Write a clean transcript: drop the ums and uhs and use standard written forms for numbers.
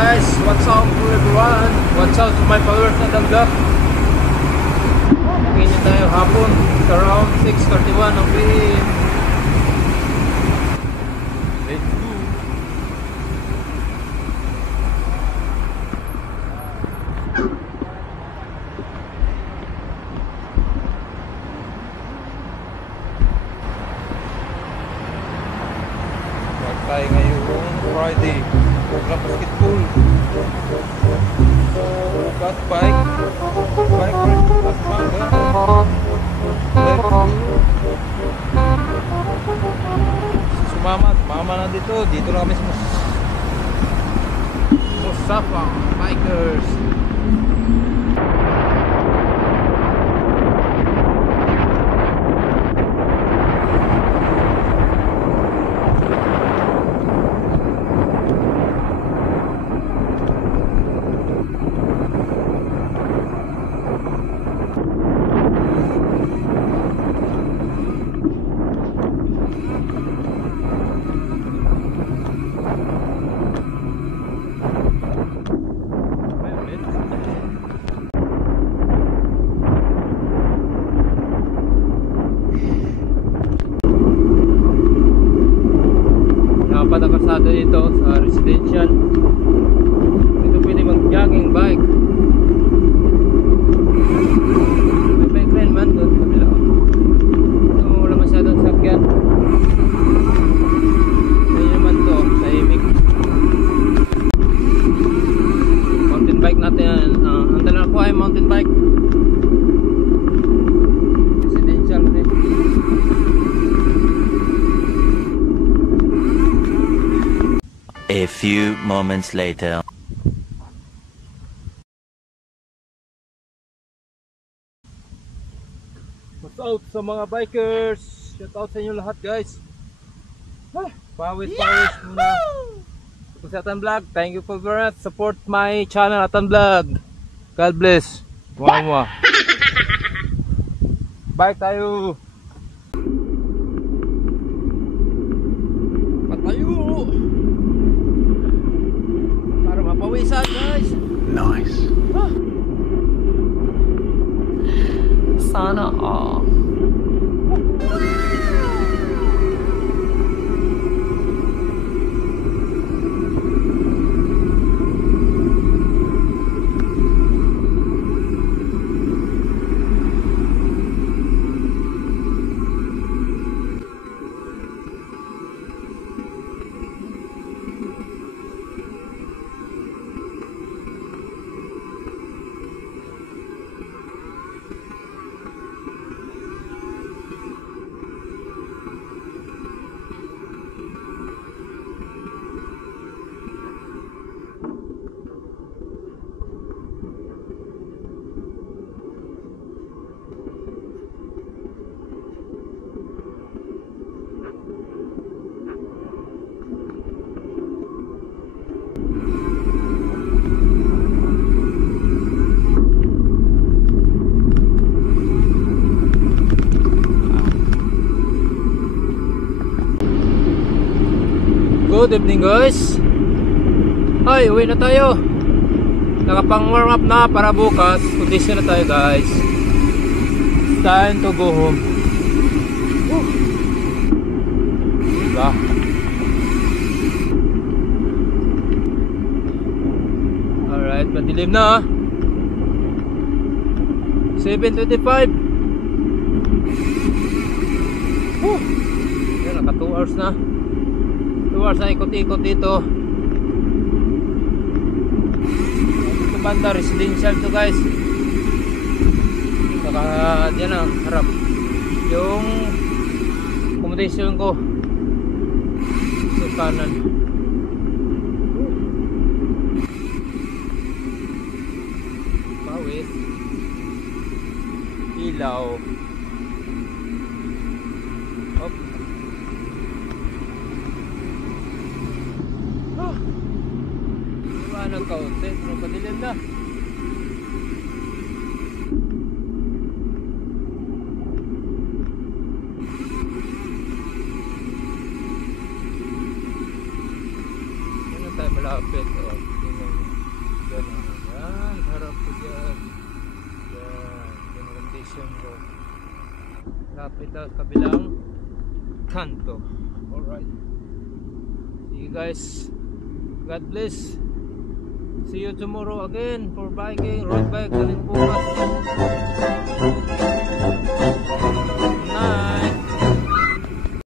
guys, what's up to everyone? What's up to my followers na Vlog? Ganyan tayo hapon, around 6:31 ng PM. Let's go. Wag tayo ngayong Friday. Program basketball. Bukas bike ride bukas mangga. Let's go. Mama na dito na kami sa Musafa Bikers. Dapat ang kasada dito sa residential. Dito pwede mag-jogging bike. May bike lane man doon kabila. So wala masyadong sakyan. Ayun naman to, tahimik. Mountain bike natin. Ang dala ko ay mountain bike. Residential din. A few moments later. What's out sa mga bikers? Shout out sa inyo lahat guys. Pawis muna. Ito si Atan Vlog. Thank you for very much. Support my channel Atan Vlog. God bless. Wow. Bike tayo. Patayo. Para mapawisan guys. Nice. Sana all. Good evening guys. Ay, uwi na tayo. Nakapang warm up na para bukas. Condition na tayo guys. It's time to go home. Diba? Alright, madilim na. 7:25. Yan, naka 2 hours na. 2 hours na ikot-ikot dito. Ito banda residential to guys. Saka dyan ang harap yung accommodation ko sa kanan. Pawis, ilaw. Op. Iwanan kaunti, pero padilim na. Yan na tayo malapit. direction ko. Lapit na kabilang kanto. Alright. See you guys. God bless. See you tomorrow again for biking, road bike, galing bukas.